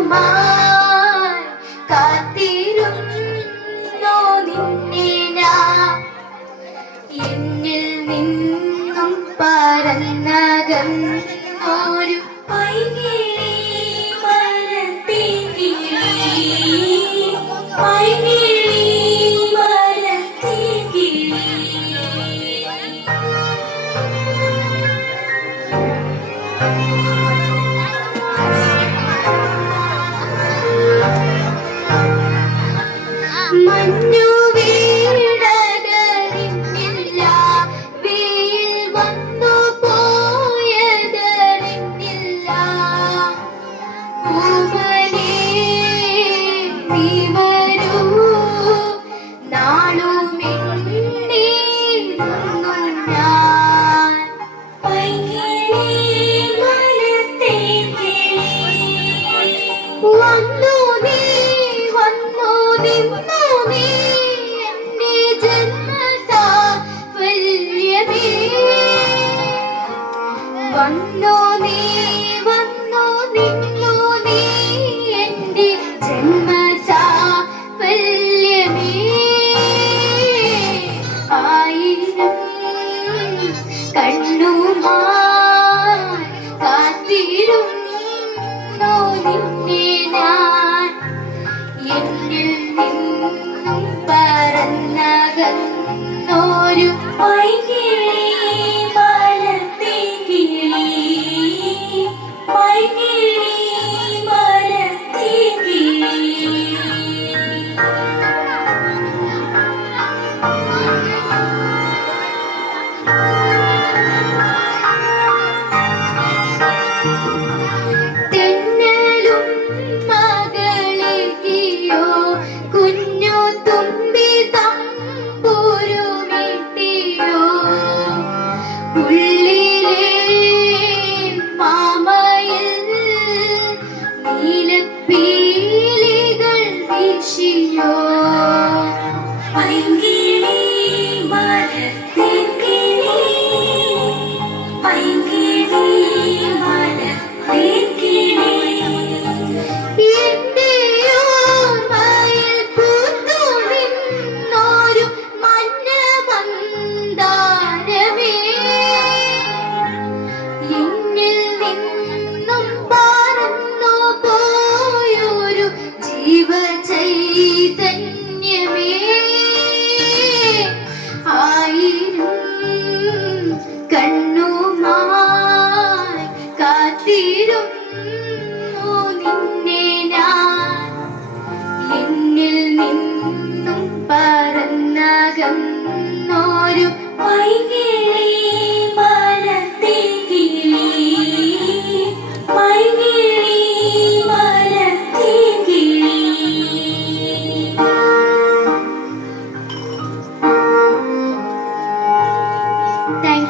കണ്ണുമായി കാത്തിരുന്നു നിന്നെ ഞാൻ. എന്നിൽ നിന്നും പറന്നകന്നൊരു പൈകിളി മരത്തികിളി, പൈകിളി മരത്തികിളി. മഞ്ഞു വീണതറിഞ്ഞില്ല, വെയിൽ വന്നു പോയതറിഞ്ഞില്ല. പൂമനേ നീ വരൂ, നാളുമെണ്ണിരുന്നു ഞാൻ. പൈകിളി മരത്തേക്കിളി, വന്നു നീ വന്നു നിന്നു നീ എന്റെ ജന്മസാഫല്യമേ. വന്നു നീ വന്നു നിന്നു നീ എന്റെ ജന്മസാഫല്യമേ. ആയിരം കണ്ണുമായി കാത്തിരുന്നു നിന്നെ ഞാൻ. എന്നിൽ നിന്നും പറന്നകന്നൊരു പൈകിളി മരത്തികിളി, പൈകിളി മരത്തികിളി. തെന്നലും മകളെയോ കുഞ്ഞു തുമ്പി തമ്പുരുമിട്ടിയോ. ഉള്ളിലെ മാമയിൽ നീലപ്പീലികൾ വീശിയോ. പൈകിളി മരത്തികിളി, പൈകിളി മരത്തികിളി. എന്റെ ഓർമ്മയിൽ പൂത്തു നിന്നൊരു മഞ്ഞ മന്ദാരമേ. എന്നിൽ നിന്നും പറന്നു പോയൊരു ജീവചൈതന്യമേ. ആയിരം കണ്ണുമായി കാത്തിരുന്നു നിന്നെ ഞാൻ. എന്നിൽ നിന്നും പറന്നകന്നൊരു പൈകിളി